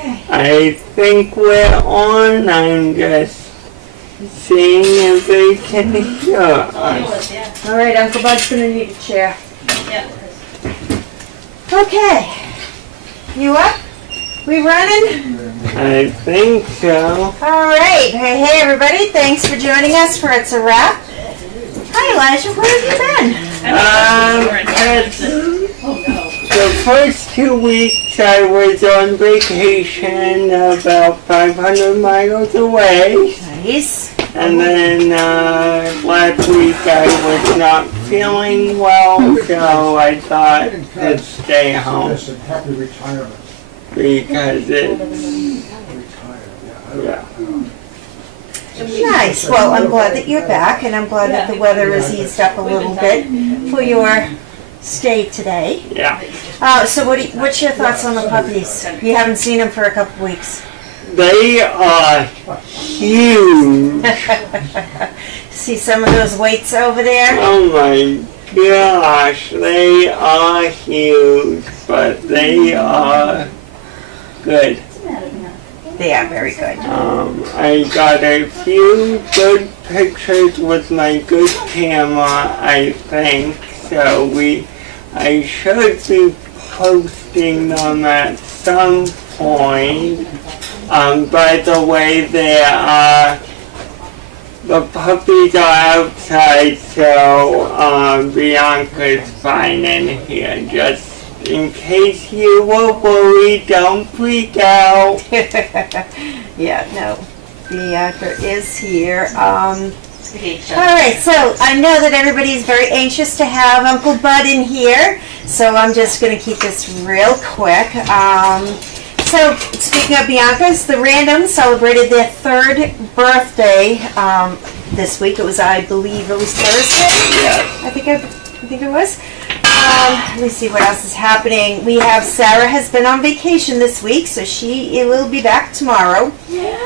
Okay. I think we're on. I'm just seeing if they can hear us. All right, Uncle Bud's gonna need a chair. Yeah. Okay. You up? We running? I think so. All right. Hey, everybody. Thanks for joining us for It's a Wrap. Hi, Elijah. Where have you been? The first 2 weeks I was on vacation about 500 miles away. Nice. And then last week I was not feeling well, so I thought I'd stay home It's a Capri retirement. because it's, yeah. Nice. Well, I'm glad that you're back, and I'm glad that the weather has eased up a little bit for your stay today. Yeah. So what's your thoughts on the puppies? You haven't seen them for a couple weeks. They are huge. See some of those weights over there? Oh my gosh, they are huge, but they are good. They are very good. I got a few good pictures with my good camera, I think, so I should be posting them at some point. By the way, the puppies are outside, so Bianca's fine in here. Just in case you were worried, don't freak out. Yeah, no. Bianca is here. Alright, so I know that everybody's very anxious to have Uncle Bud in here, so I'm just going to keep this real quick. So, speaking of Bianca's, the Randoms celebrated their 3rd birthday this week. It was, I believe, it was Thursday? Yes. I think it was. Let me see what else is happening. We have Sarah has been on vacation this week, so she will be back tomorrow. Yay.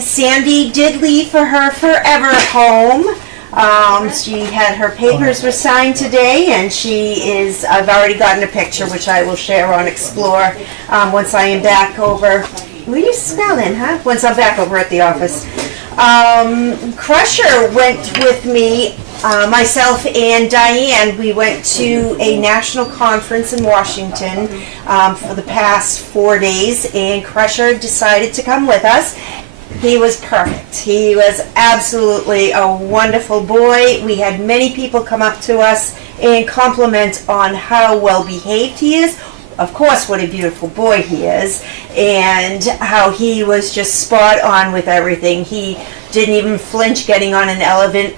Sandy did leave for her forever home. She had her papers were signed today, and I've already gotten a picture, which I will share on Explore once I am back over. What are you smelling, huh? Once I'm back over at the office. Crusher went with me, myself and Diane. We went to a national conference in Washington for the past 4 days, and Crusher decided to come with us. He was perfect. He was absolutely a wonderful boy. We had many people come up to us and compliment on how well behaved he is. Of course, what a beautiful boy he is, and how he was just spot on with everything. He didn't even flinch getting on an elevator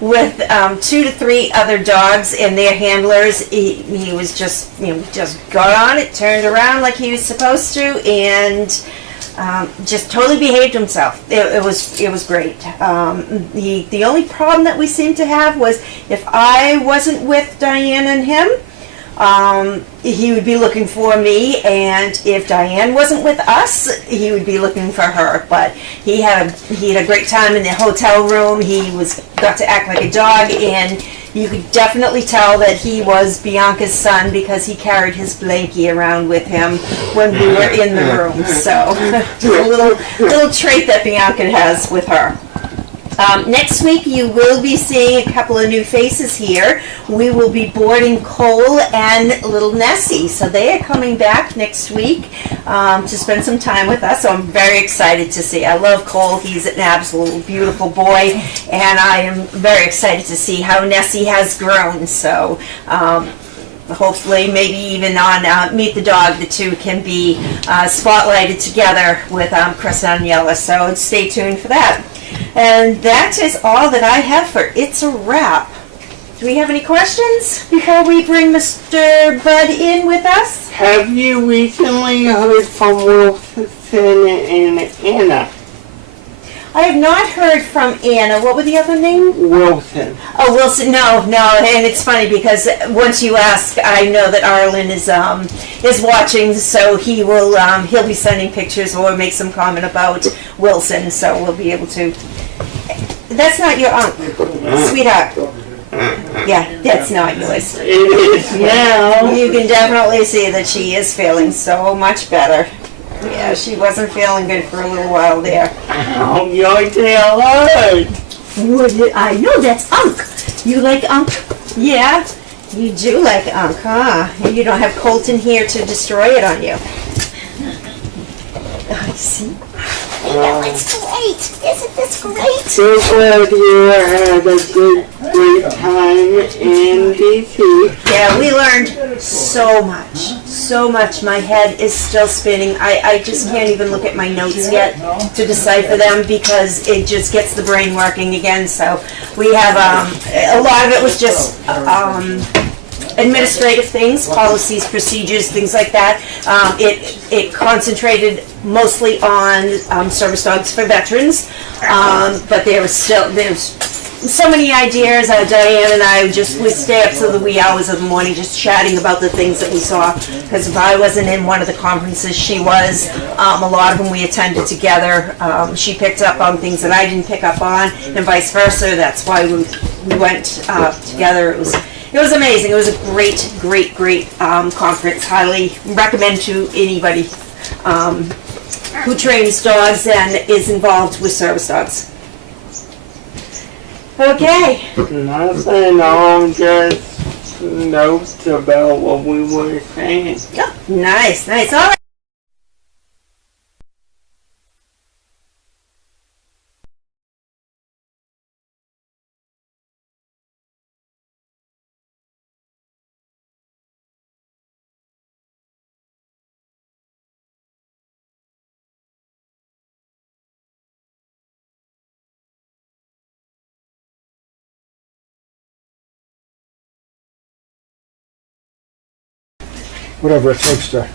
with 2 to 3 other dogs and their handlers. He was just got on it, turned around like he was supposed to, and just totally behaved himself. It was great. The only problem that we seemed to have was if I wasn't with Diane and him, he would be looking for me, and if Diane wasn't with us, he would be looking for her. But he had a great time in the hotel room. He got to act like a dog, and you could definitely tell that he was Bianca's son because he carried his blankie around with him when we were in the room. So a little trait that Bianca has with her. Next week you will be seeing a couple of new faces here. We will be boarding Cole and little Nessie. So they are coming back next week to spend some time with us. So I'm very excited to see. I love Cole. He's an absolute beautiful boy. And I am very excited to see how Nessie has grown. So hopefully maybe even on Meet the Dog, the two can be spotlighted together with Chris and Daniela. So stay tuned for that. And that is all that I have for It's a Wrap. Do we have any questions before we bring Mr. Bud in with us? Have you recently heard from Wilson and Anna? I have not heard from Anna. What was the other name? Wilson. Oh, Wilson. No. And it's funny because once you ask, I know that Arlen is watching, so he'll be sending pictures or make some comment about Wilson, so we'll be able to. That's not your uncle, sweetheart. Yeah, that's not yours. It is now. You can definitely see that she is feeling so much better. Yeah, she wasn't feeling good for a little while there. Oh, your tail hurt. I know, that's Unc. You like Unc? Yeah, you do like Unc, huh? You don't have Colton here to destroy it on you. I see. Oh, it's great. Isn't this great? So glad you had a great time in DC. Yeah, we learned so much. So much. My head is still spinning. I just can't even look at my notes yet to decipher them because it just gets the brain working again. So we have a lot of it was just administrative things, policies, procedures, things like that. It concentrated mostly on service dogs for veterans, but there's so many ideas. Diane and I would stay up till the wee hours of the morning just chatting about the things that we saw, because if I wasn't in one of the conferences, she was. A lot of them we attended together. She picked up on things that I didn't pick up on, and vice versa. That's why we went together. It was amazing. It was a great conference. Highly recommend to anybody who trains dogs and is involved with service dogs. Okay. Nothing, all just notes about what we were saying. Oh, nice. All right. Whatever it takes to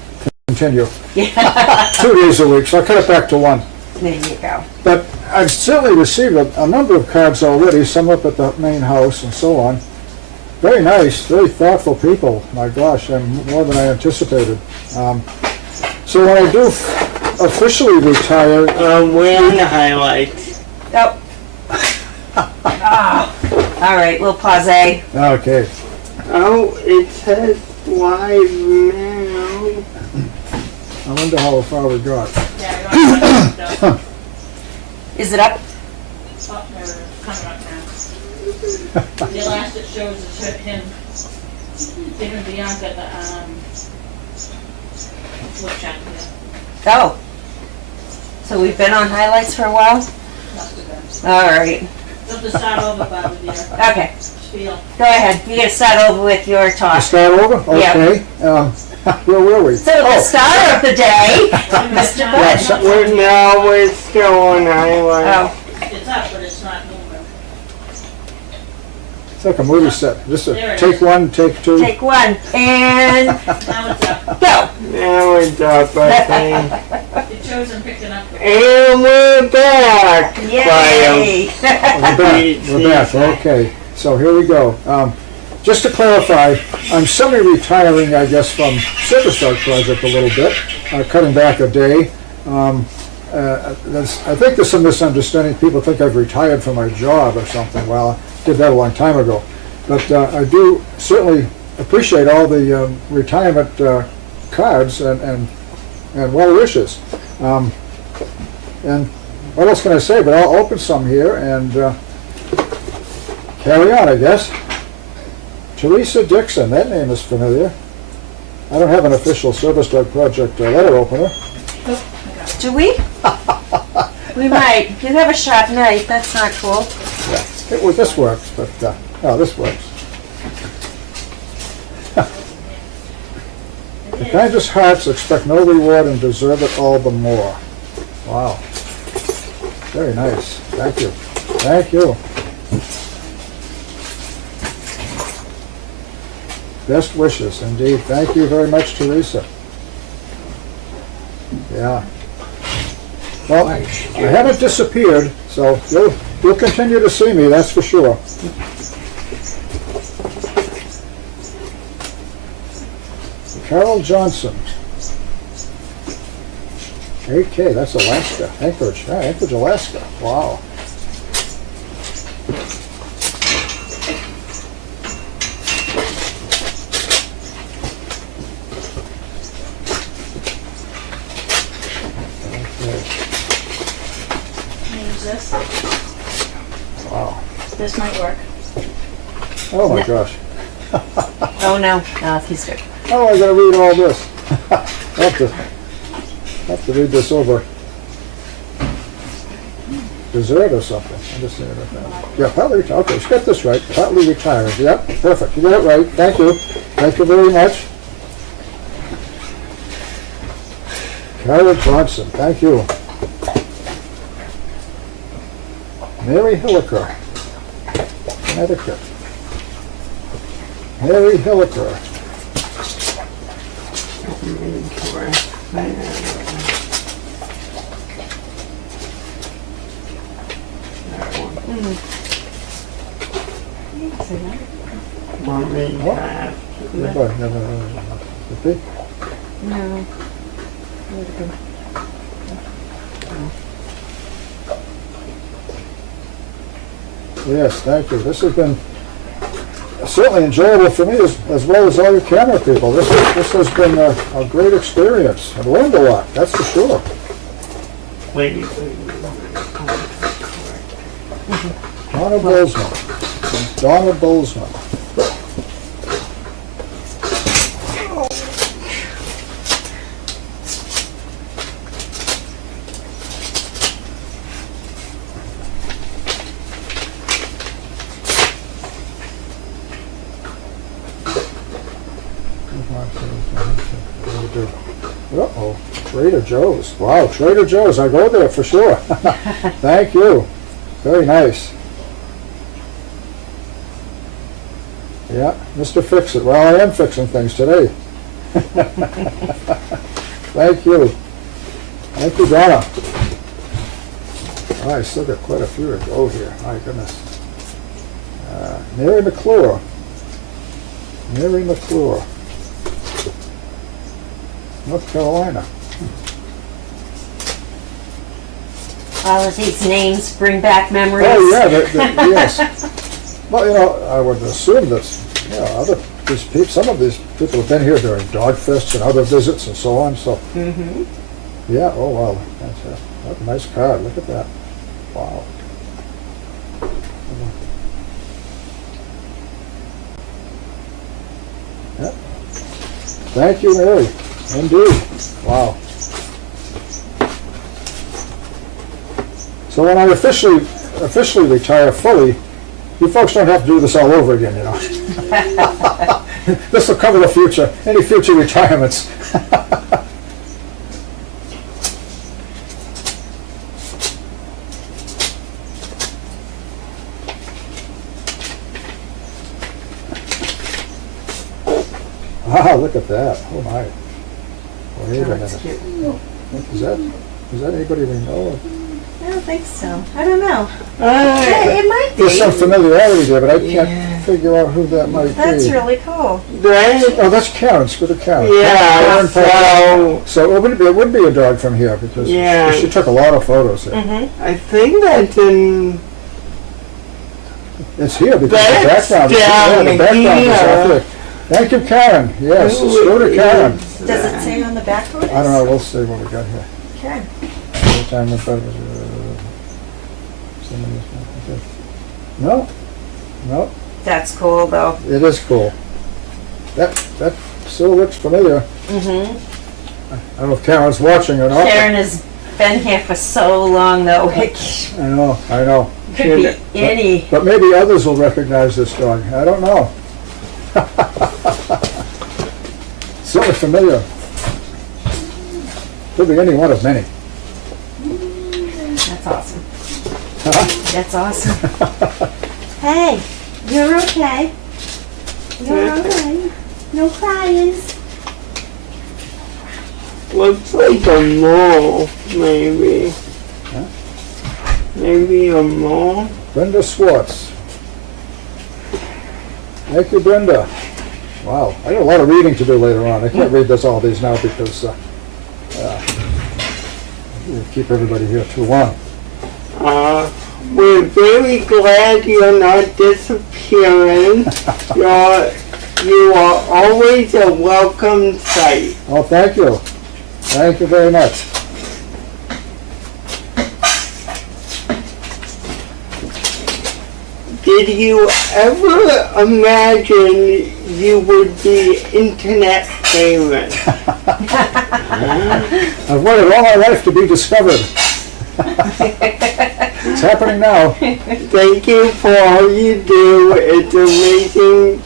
continue. Yeah. 2 days a week, so I cut it back to 1. There you go. But I've certainly received a number of cards already, some up at the main house and so on. Very nice, very thoughtful people. My gosh, and more than I anticipated. So when I do officially retire, We're in the highlights. Oh. All right, we'll pause. okay. Oh, it says live now. I wonder how far we got. Is it up? It's up there, coming up now. The last it shows is him giving Bianca the, flip chart, yeah. Oh. So we've been on highlights for a while? Must have been. All right. You'll have to start over, Bob, with your Okay. spiel. Go ahead. You gotta start over with your To talk. start over? Yeah. Okay. Where were we? So the star of the day, Mr. Yeah, Bud. We're still on highlights. Oh, It's up, but it's not moving. It's like a movie set. Just There it take is. 1, take 2. take one and Now it's up. go. Now it's up, I think. It shows him picking up the. And we're back. Yay. We're back, okay. So here we go. Just to clarify, I'm semi-retiring, I guess, from Service Dog Project a little bit, cutting back a day. I think there's some misunderstanding. People think I've retired from my job or something. Well, I did that a long time ago. But I do certainly appreciate all the retirement cards and well wishes. And what else can I say? But I'll open some here and carry on, I guess. Teresa Dixon, that name is familiar. I don't have an official Service Dog Project letter opener. Do we? We might. You have a sharp knife. That's not cool. Yeah, this works, but oh, this works. The kindest hearts expect no reward and deserve it all the more. Wow. Very nice. Thank you. Thank you. Best wishes, indeed. Thank you very much, Teresa. Yeah. Well, I haven't disappeared, so you'll continue to see me, that's for sure. Carol Johnson. Okay, that's Alaska. Anchorage. Yeah, Anchorage, Alaska. Wow. This might work. Oh my No. gosh. Oh, no, he's good. Oh, I gotta read all this. I have to read this over dessert or something. I just said it like that. Yeah, partly retired. Okay, let's get this right. Partly retired. Yep, perfect. You got it right. Thank you. Thank you very much. Carol Johnson, thank you. Mary Hilliker, Connecticut. Mary Hilliker. Want me to What? have Okay. No. Yes, thank you. This has been certainly enjoyable for me as well as all your camera people. This has been a great experience. I've learned a lot, that's for sure. wait. Donna Bolzman. Donna Bolzman. Uh-oh, Trader Joe's. Wow, Trader Joe's. I go there for sure. Thank you. Very nice. Yeah, Mr. Fix-It. Well, I am fixing things today. Thank you. Thank you, Donna. Oh, I still got quite a few to go here. My goodness. Mary McClure. Mary McClure. North Carolina. All of these names bring back memories. Oh, yeah, yes. Well, you know, I would assume that, you know, some of these people have been here during dog fests and other visits and so on, so. Mm-hmm. Yeah, oh, wow, that's a nice card, look at that. Wow. Yeah. Thank you, Mary. Indeed. Wow. So when I officially retire fully, you folks don't have to do this all over again, you know. This will cover the future, any future retirements. Wow, look at that. Oh my. Wait a That's minute. cute. Is that anybody we know? I don't think so. I don't know. Alright, It might There's some be. familiarity there, but I Yeah. can't figure out who that might That's be. really cool. that, Oh, that's Karen. Let's go to Karen. yeah, Karen so, So it would be a dog from here because Yeah. she took a lot of photos there. Mm-hmm. I think that's in, It's here because That's the background, the background is here. out there. Thank you, Karen. Yes, who let's go to Karen. is Does that? it say on the back of it? I don't know. We'll see what we got here. Okay. Time in front of us, okay. No, no, That's cool, though. it is cool. That still looks familiar. Mm-hmm. I don't know if Karen's watching or not. Sharon has been here for so long, though. It I know. could be any. But maybe others will recognize this dog. I don't know. Certainly familiar. Could be any one of many. That's awesome. Huh? That's awesome. Hey, you're okay. You're okay. No crying. Looks like a mole, maybe. Huh? Maybe a mole? Brenda Swartz. Thank you, Brenda. Wow, I got a lot of reading to do later on. I can't read all these now because we'll keep everybody here too long. We're very glad you're not disappearing. You are always a welcome sight. Oh, thank you. Thank you very much. Did you ever imagine you would be internet famous? I've waited all my life to be discovered. It's happening now. Thank you for all you do. It's an amazing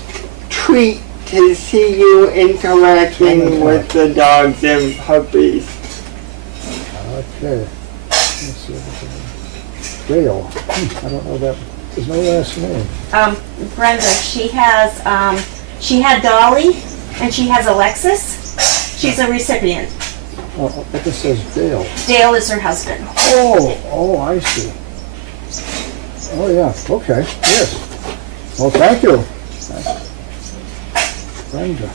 treat to see you interacting with the dogs and puppies. Okay. Let's see if Gail. I don't know that. There's no last name. Brenda, she had Dolly, and she has Alexis. She's a recipient. Oh, but this says Gail. Dale is her husband. Oh, I see. Oh, yeah, okay, yes. Well, thank you. Brenda.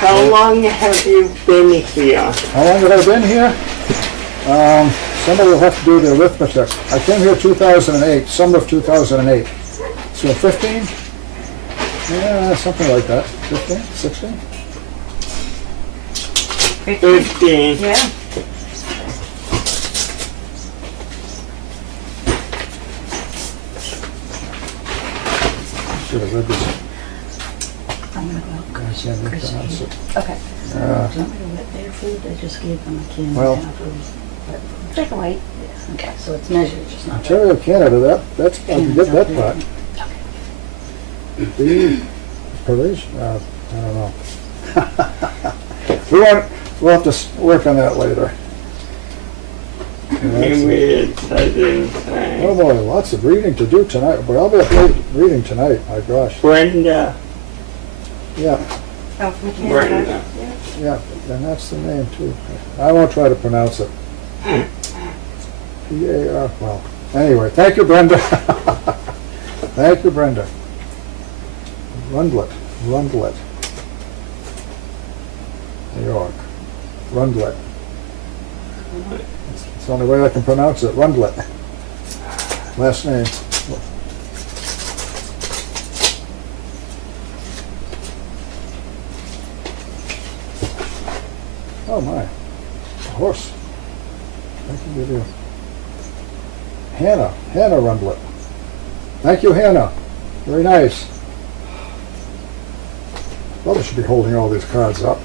How long have you been here? How long have I been here? Somebody will have to do the arithmetic. I came here 2008, summer of 2008. So 15? Yeah, something like that. 15, 16? 15. Yeah. Should have read this. I'm gonna go I out. can't pronounce it. Okay. Do you want me to wet their food? I just gave them a can and a Well- half of, Take away. okay, so it's measured, just not. Ontario, Canada, that's, I can get that part. The Parisian, I don't know. We'll have to work on that later. Maybe it doesn't say. Oh boy, lots of reading to do tonight. But I'll be up late reading tonight, my gosh. Brenda. Yeah, Oh, from Canada. Brenda. yeah, and that's the name too. I won't try to pronounce it. P-A-R, well, anyway, thank you, Brenda. Thank you, Brenda. Rundlet, New York. Rundlet. It's the only way I can pronounce it, Rundlet. Last name. Oh my, a horse. I can give you. Hannah Rundlet. Thank you, Hannah. Very nice. Probably should be holding all these cards up.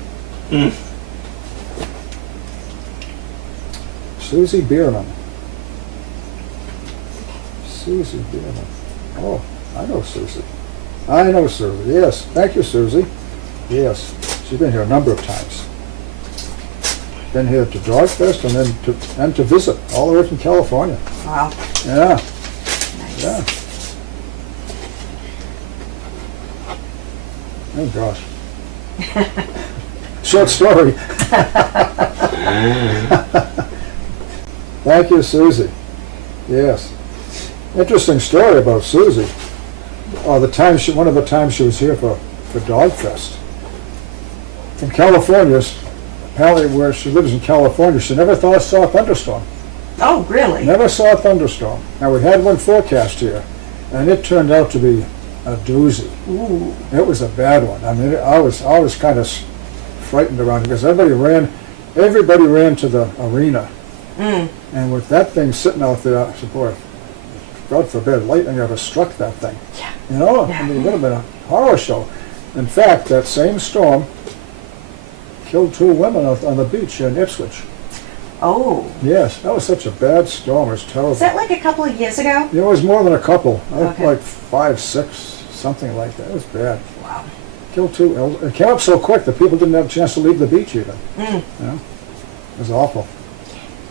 Susie Bierman. Susie Bierman. Oh, I know Susie. Yes, thank you, Susie. Yes, she's been here a number of times. Been here to Dog Fest and then to visit, all the way from California. Wow. Yeah, Nice. yeah. Oh, gosh. Short story. Thank you, Susie. Yes. Interesting story about Susie. Oh, one of the times she was here for Dog Fest. From California, apparently where she lives in California, she never saw a thunderstorm. Oh, really? Never saw a thunderstorm. Now, we had one forecast here, and it turned out to be a doozy. Ooh. It was a bad one. I mean, I was kind of frightened around because everybody ran to the arena. And with that thing sitting out there, I said, boy, God forbid, lightning ever struck that thing. Yeah. You know, Yeah. I mean, it would have been a horror show. In fact, that same storm killed 2 women on the beach in Ipswich. Oh. Yes, that was such a bad storm. It was terrible. Is that like a couple of years ago? It was more than a couple. Okay. Like 5, 6, something like that. It was bad. Wow. Killed 2. It came up so quick that people didn't have a chance to leave the beach even. Mm. You know? It was awful.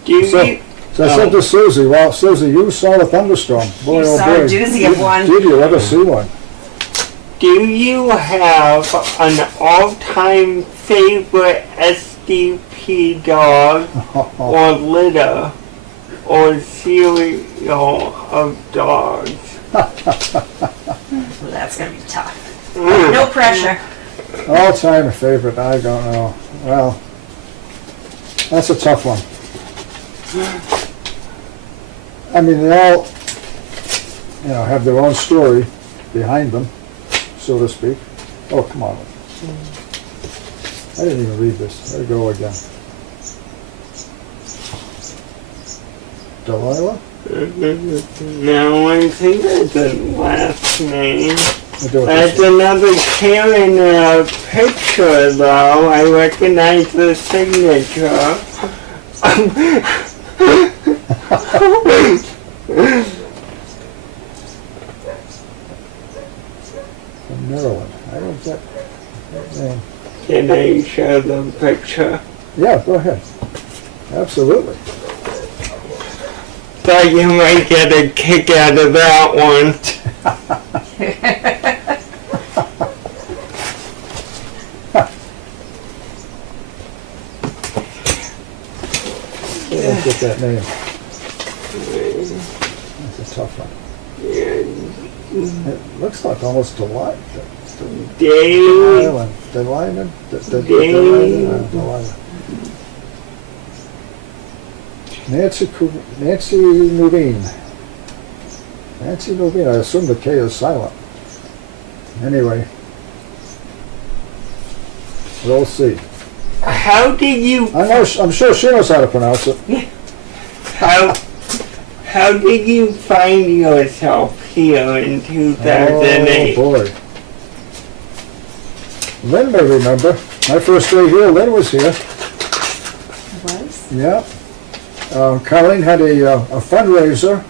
Do you, So I said to Susie, well, Susie, you saw a thunderstorm. Boy, You oh saw a boy. doozy of one. Did you ever see one? do you have an all-time favorite SDP dog or litter or cereal of dogs? Well, that's going to be tough. No pressure. All-time favorite, I don't know. Well, that's a tough one. I mean, they all, have their own story behind them, so to speak. Oh, come on. I didn't even read this. There we go again. Delilah? No, I think that's the last name. We'll do it That's this way. another Karen picture, though. I recognize the signature. From Maryland. I don't get that name. Can I show the picture? Yeah, go ahead. Absolutely. Thought you might get a kick out of that one. I don't get that name. That's a tough one. It looks like almost Delilah. Dave. Delilah? Delilah. Nancy Nuveen. Nancy Nuveen. I assume the K is silent. Anyway, we'll see. How did you I'm sure she knows how to pronounce it. how did you find yourself here in 2008? Oh boy. Lynn may remember. My first day here, Lynn was here. Was? Yeah. Colleen had a fundraiser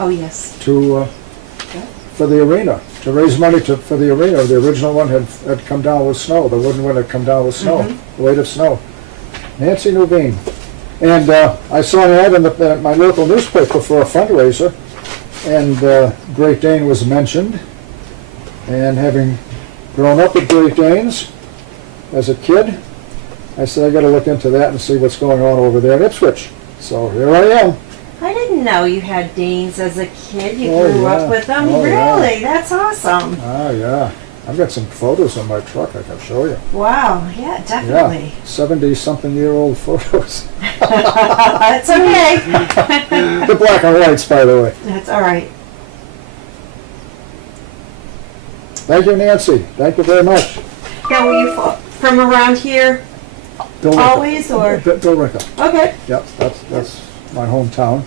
Oh, yes. to for the arena, to raise money for the arena. The original one had come down with snow. The wooden one had come down with snow, the weight of snow. Nancy Nuveen. And I saw an ad in my local newspaper for a fundraiser, and Great Dane was mentioned. And having grown up with Great Danes as a kid, I said, I got to look into that and see what's going on over there in Ipswich. So here I am. I didn't know you had Danes as a kid. You Oh, grew yeah. up with them. Oh, yeah. Really? That's awesome. Ah, yeah. I've got some photos on my truck I can show you. Wow. Yeah, Yeah, definitely. 70-something-year-old photos. That's okay. The black and whites, by the way. That's all right. Thank you, Nancy. Thank you very much. Now, were you from around here Bill Ricker. always, or? Bill Ricker. Okay. Yep, that's my hometown.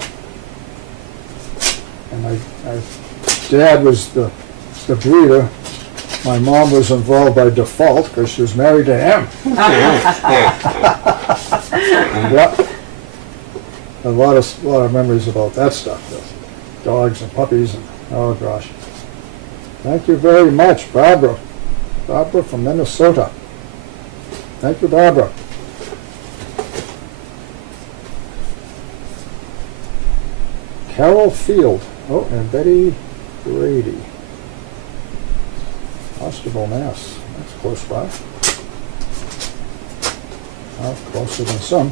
And my dad was the breeder. My mom was involved by default because she was married to him. Yep. A lot of memories about that stuff. The dogs and puppies and oh gosh. Thank you very much, Barbara. Barbara from Minnesota. Thank you, Barbara. Carol Field. Oh, and Betty Brady. Osterville, Mass. That's close by. Well, closer than some.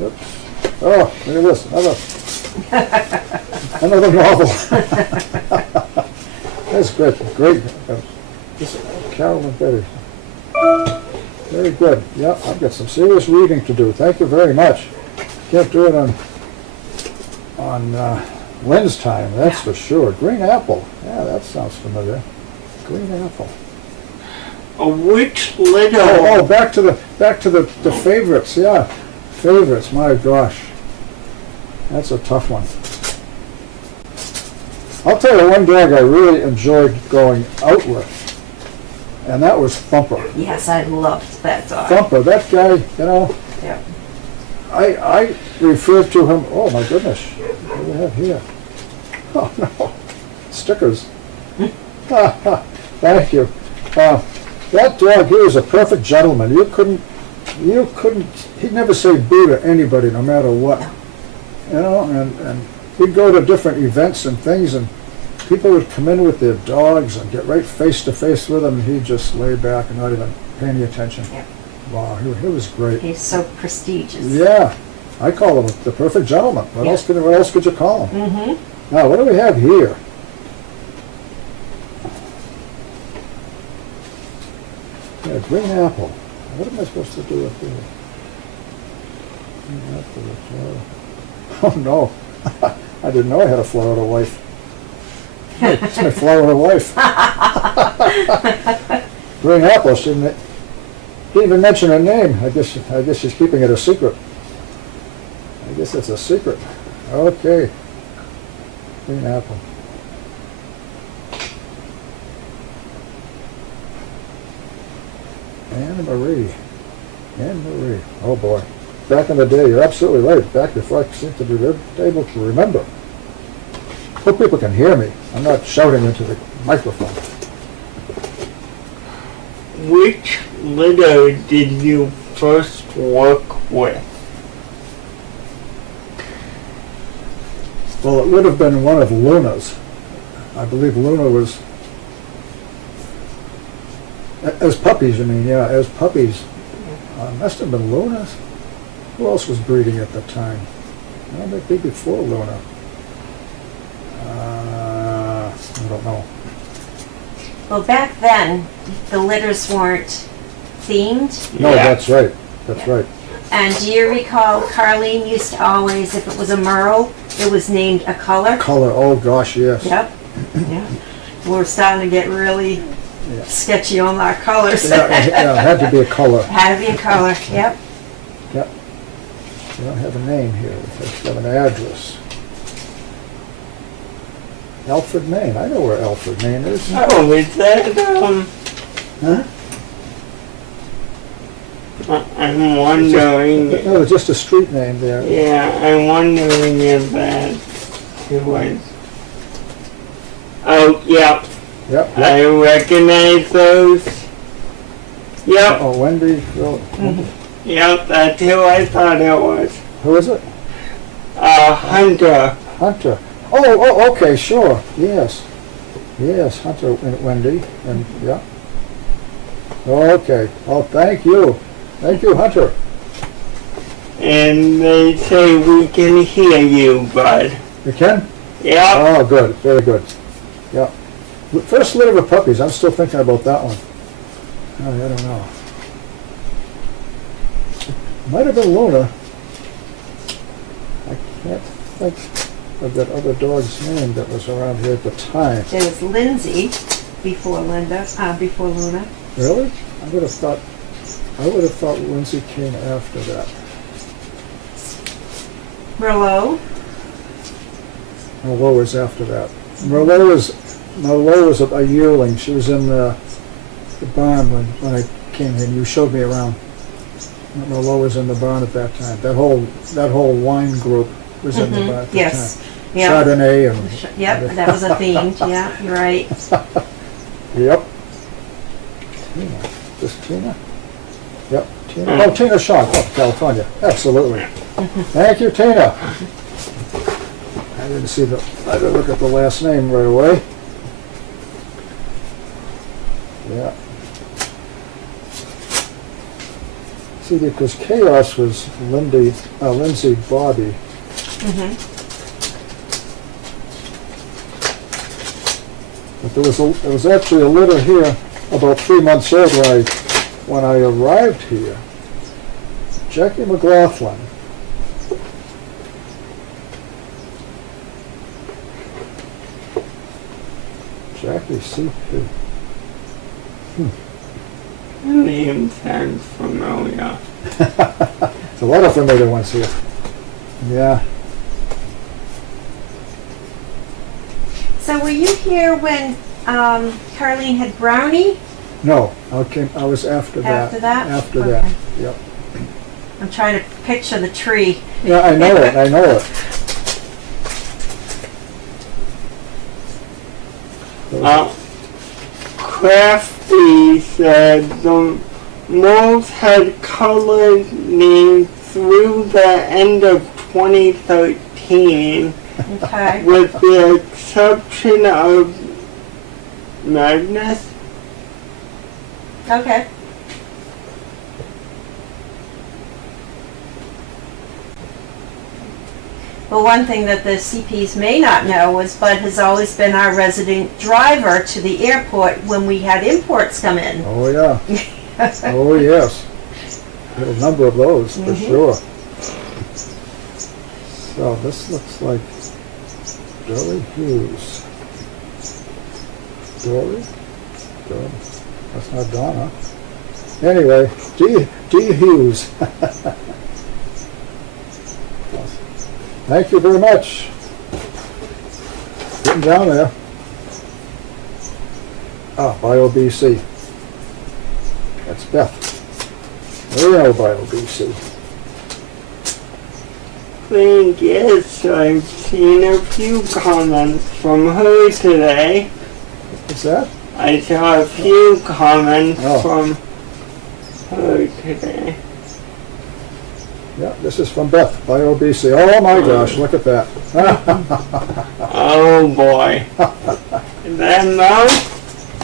Oops. Oh, look at this. Another novel. That's great. Great. This Carol and Betty. Very good. Yeah, I've got some serious reading to do. Thank you very much. Can't do it on Lynn's time, that's for sure. Green apple. Yeah, that sounds familiar. Green apple. Which little? Oh, back to the favorites. Yeah, favorites. My gosh, that's a tough one. I'll tell you one dog I really enjoyed going out with, and that was Thumper. Yes, I loved that dog. Thumper, that guy, you know. Yeah. I refer to him. Oh my goodness, what do we have here? Oh no, stickers. Thank you. That dog, he was a perfect gentleman. You couldn't, he'd never say boo to anybody, no matter what. You know, and we'd go to different events and things, and people would come in with their dogs and get right face to face with them, and he'd just lay back and not even pay any attention. Yeah. Wow, he was great. He's so prestigious. Yeah, I call him the perfect gentleman. What Yeah. else could you call him? Mm-hmm. Now, what do we have here? Yeah, green apple. What am I supposed to do with this? Green apple with Florida. Oh no, I didn't know I had a Florida wife. It's my Florida wife. Green apple, she didn't even mention her name. I guess she's keeping it a secret. I guess it's a secret. Okay. Green apple. Anne Marie. Anne Marie. Oh boy. Back in the day, you're absolutely right. Back before I seem to be able to remember. Hope people can hear me. I'm not shouting into the microphone. Which litter did you first work with? Well, it would have been one of Luna's. I believe Luna was... As puppies, you mean, yeah, as puppies. Must have been Luna's. Who else was breeding at the time? Well, maybe before Luna. I don't know. Well, back then, the litters weren't themed. No, Yeah. that's right. That's right. And do you recall Carlene used to always, if it was a Merle, it was named a color? Color, oh gosh, yes. Yep. Yeah. We're starting to get really Yeah. sketchy on our colors. Yeah, it had to be a color. Had to be a color, yep. Yep. We don't have a name here. We just have an address. Alfred, Maine. I know where Alfred, Maine is. Oh, is that, Huh? I'm wondering, No, it's just a street name there. yeah, I'm wondering if that was, oh, yep, Yep. I recognize those. Yep, Oh, Wendy. Well, yep, that's who I thought it was. who is it? Hunter. Hunter. Oh, okay, sure. Yes. Yes, Hunter and Wendy. And, yeah. Okay. Oh, thank you. Thank you, Hunter. And they say we can hear you, bud. You can? Yep, Oh, good. Very good. Yeah. First litter of puppies. I'm still thinking about that one. Oh, I don't know. Might have been Luna. I can't think of that other dog's name that was around here at the time. There was Lindsay before before Luna. Really? I would have thought Lindsay came after that. Merlot. Merlot was after that. Merlot was a yearling. She was in the barn when I came here and you showed me around. Merlot was in the barn at that time. That whole wine group was in the barn at that Yes. time. Yep. Chardonnay and Yep, that was a theme. Yeah, you're right. Yep. Tina. This Tina? Yep. Tina. Oh, Tina Shaw, California. Absolutely. Thank you, Tina. I didn't look at the last name right away. Yeah. See, because Chaos was Lindsay Bobby. Mm-hmm. But there was actually a litter here about 3 months old when I arrived here. Jackie McLaughlin. Jackie C.P. name sounds familiar. There's a lot of familiar ones here. Yeah. So were you here when Carlene had Brownie? No, I was after that. After that? After Okay. that, yep. I'm trying to picture the tree. Yeah, I know it, I know it. Crafty said the moles had colors named through the end of 2013, Okay. with the exception of Magnus. Okay. Well, one thing that the CPs may not know is Bud has always been our resident driver to the airport when we had imports come in. Oh, yeah. Oh, yes. Had a number of those, for sure. So this looks like Dory Hughes. Dory? That's not Donna. Anyway, G. Hughes. Thank you very much. Getting down there. Ah, BioBC. That's Beth. Real BioBC. Thank yes, I've seen a few comments from her today. What's that? I saw a few comments Oh. from her today. Yeah, this is from Beth, BioBC. Oh my gosh, look at that. Oh boy. Is that Mo?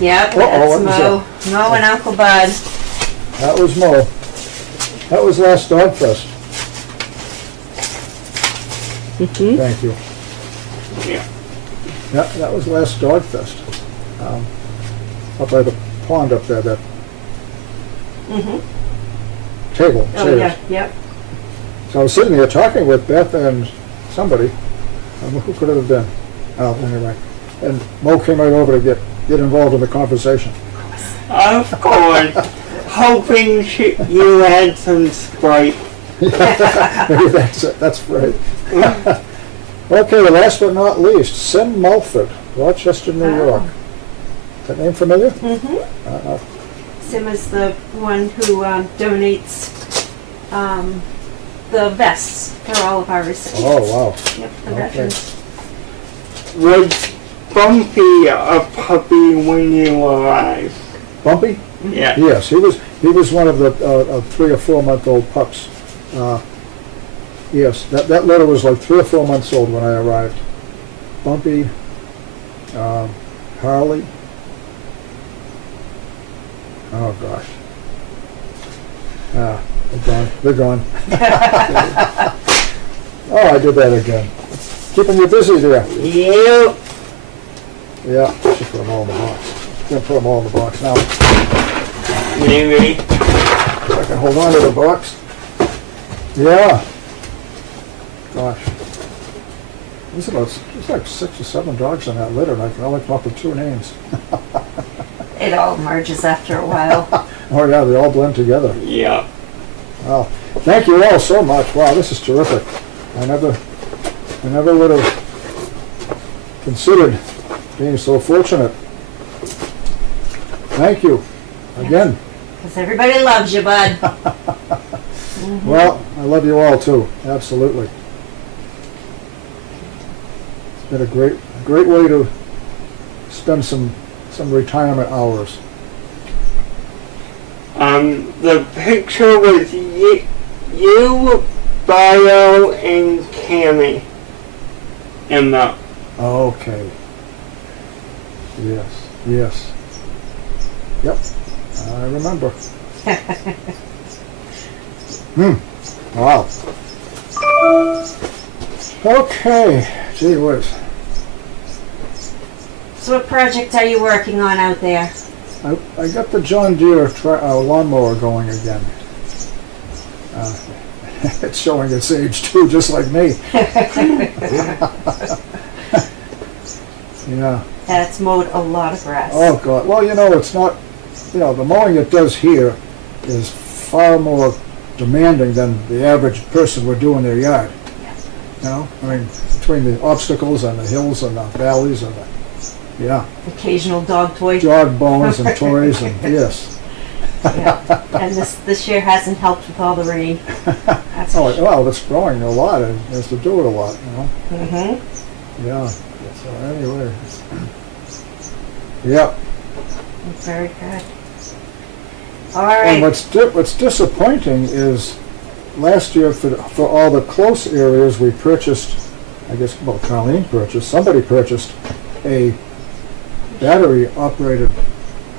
Yep, Uh-oh, what that's Mo and Uncle Bud. That was Mo. That was last Dog Fest. Thank you. Yeah. Yeah, that was last Dog Fest. Up by the pond up there, that table, Oh, chairs. yeah, yep. So I was sitting there talking with Beth and somebody. Who could it have been? Oh, anyway. And Mo came right over to get involved in the conversation. Of course. Hoping you had some Sprite. Maybe that's it. That's right. Okay, last but not least, Sim Mulford, Rochester, New York. Is that name familiar? Sim is the one who donates the vests for all of our recipients. Oh, wow. Yep, the Okay. veterans. Was Bumpy a puppy when you arrived? Bumpy? Yeah. Yes, he was one of the 3 or 4 month old pups. Yes, that litter was like 3 or 4 months old when I arrived. Bumpy, Harley. Oh gosh. They're gone. Oh, I did that again. Keeping you busy there. Yep. Yeah, should put them all in the box. Gonna put them all in the box now. Maybe. So I can hold on to the box. Yeah. Gosh. There's like 6 or 7 dogs in that litter, and I can only come up with 2 names. It all merges after a while. Oh yeah, they all blend together. Yep. Wow. Thank you all so much. Wow, this is terrific. I never would have considered being so fortunate. Thank you. Again. Because everybody loves you, Bud. Well, I love you all too. Absolutely. It's been a great way to spend some retirement hours. The picture was you, Bio, and Cammy. And the Okay. Yes. Yep. I remember. Wow. Okay. Gee whiz. So what project are you working on out there? I got the John Deere lawnmower going again. It's showing its age too, just like me. Yeah. That's mowed a lot of grass. Oh God. Well, it's not. The mowing it does here is far more demanding than the average person would do in their yard. I mean, between the obstacles and the hills and the valleys and Occasional dog toy. dog bones and toys and yes. Yeah. And this year hasn't helped with all the rain. That's for sure. Well, it's growing a lot. It has to do it a lot. Mm-hmm. Yeah. So anyway. Yep. Very good. All And right. what's disappointing is last year for all the close areas we purchased, somebody purchased a battery operated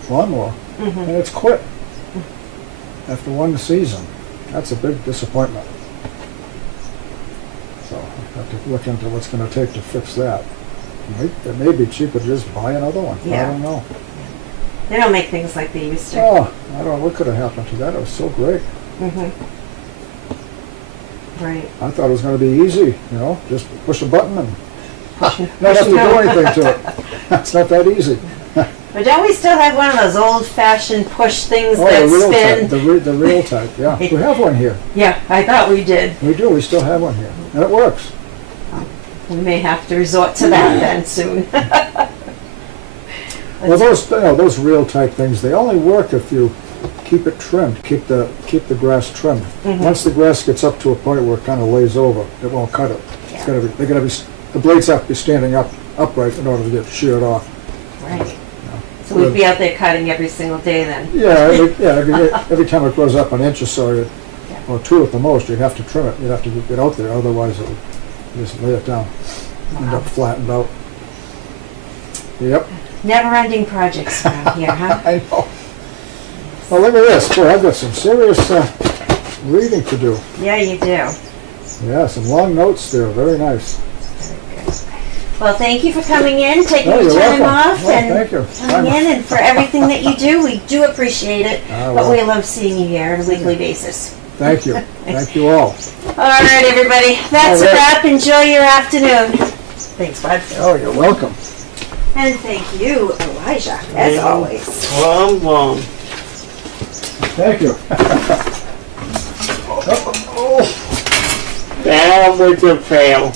lawnmower and it's quit after 1 season. That's a big disappointment. So I have to look into what's going to take to fix that. It may be cheaper to just buy another one. I Yeah. don't know. They don't make things like they used to. Oh, I don't know what could have happened to that. It was so great. Mm-hmm. Right. I thought it was going to be easy, just push a button and Push not have to and do go. anything to it. It's not that easy. But don't we still have one of those old-fashioned push things Oh, that the real spin? type, the real type, yeah. We have one here. Yeah, I thought we did. We do, we still have one here. And it works. We may have to resort to that then soon. Well, those real type things, they only work if you keep it trimmed, keep the grass trimmed. Once the grass gets up to a point where it kind of lays over, it won't cut it. It's gotta be, the blades have to be standing upright in order to get sheared off. Right. So we'd be out there cutting every single day then. Yeah, every time it grows up an inch or so, or 2 at the most, you'd have to trim it. You'd have to get out there, otherwise it would just lay it down, end up flattened out. Yep. Never-ending projects around here, huh? I know. Well, look at this. Boy, I've got some serious reading to do. Yeah, you do. Yeah, some long notes there. Very nice. Well, thank you for coming in, taking Oh, your you're time welcome. off, Well, thank you. and coming in, and for everything that you do. We do appreciate it, Ah, but well. we love seeing you here on a weekly basis. Thank you. Thank you all. All right, everybody. That's All a right. wrap. Enjoy your afternoon. Thanks, bud. Oh, you're welcome. And thank you, Elijah, as always. Trombone. Thank you. That was a fail.